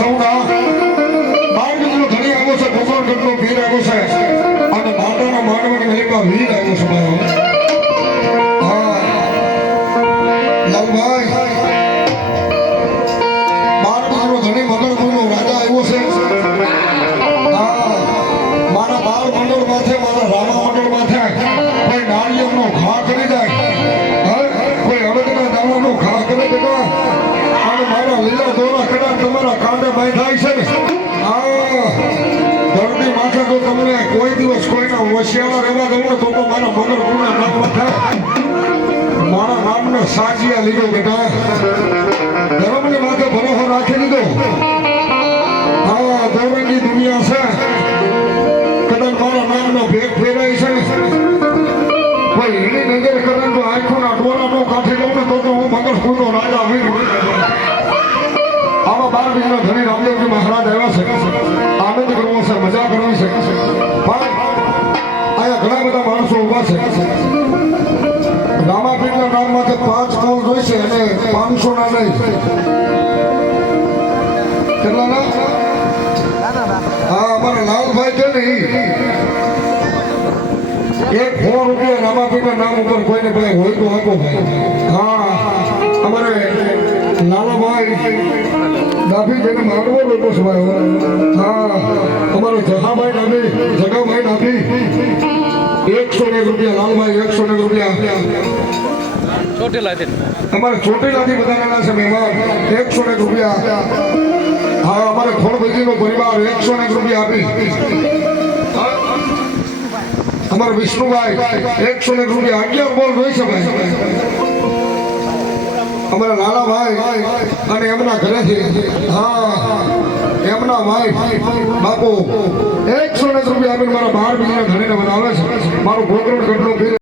સૌના બાળકનો ધણી આવ્યો છે, ભગવાનનો વીર આવ્યો છે અને માતાના માનવની મહિમા વીર આવ્યો છે મારો. હા લાલભાઈ બાળકનો ધણી મંડળનો રાજા આવ્યો છે. હા મારા બાળ મંડળ માથે, મારા રામા મંડળ માથે કોઈ નાળિયેરનો ઘા કરી જાય, કોઈ અડદના દાણાનો ઘા કરે બેટા, અને મારા લીલા દોરા કદાચ તમારા કાંડે બાંધાય છે ને, ધરતી માથે તો તમને કોઈ દિવસ કોઈના વસિયાળા રહેવા દઉં ને તો મારા મગર ગુના નામ થાય. મારા નામને સાજીયા લીધો બેટા, ધર્મની માથે ભરોસો રાખી લીધો. હા દોરંગી દુનિયા છે, કદાચ મારા નામનો ભેગ ફેરાય છે ને, કોઈ એની નજર કરે તો આંખોના ડોળાનો કાઢી લઉં ને તો હું મગર ગુનો રાજા વીર. આવા 12 વીરના ધણી રામદેવજી મહારાજ આવ્યા છે, આનંદ કરવો છે, મજા કરવી છે. અહીંયા ઘણા બધા માણસો ઉભા છે. રામાપીરના નામ માટે 5 કોલ જોઈશે અને 500 ના નહીં. કેટલાના? હા અમારા લાલભાઈ છે ને, 1 રૂપિયા રામાપીરના નામ ઉપર કોઈને ભાઈ હોય તો આપો ભાઈ. હા અમારે લાલાભાઈ ડાભી જેને માંડવો લોકો છે ભાઈ. હા અમારો જહાભાઈ ડાભી, જગાભાઈ ડાભી 101 રૂપિયા. લાલભાઈ 101 રૂપિયા. અમારે ચોટીલાથી બધા છે મહેમાન 101 રૂપિયા. હા અમારે ખોડભજીનો પરિવાર 101 રૂપિયા આપી. અમારા વિષ્ણુભાઈ 101 રૂપિયા. 11 બોલ જોઈ છે ભાઈ. અમારા લાલાભાઈ અને એમના ઘરેથી, હા એમના ભાઈ બાપુ 101 રૂપિયા આપીને મારા 12 બીજા ઘણીને બનાવે છે. મારું ભોગરણ ઘરનો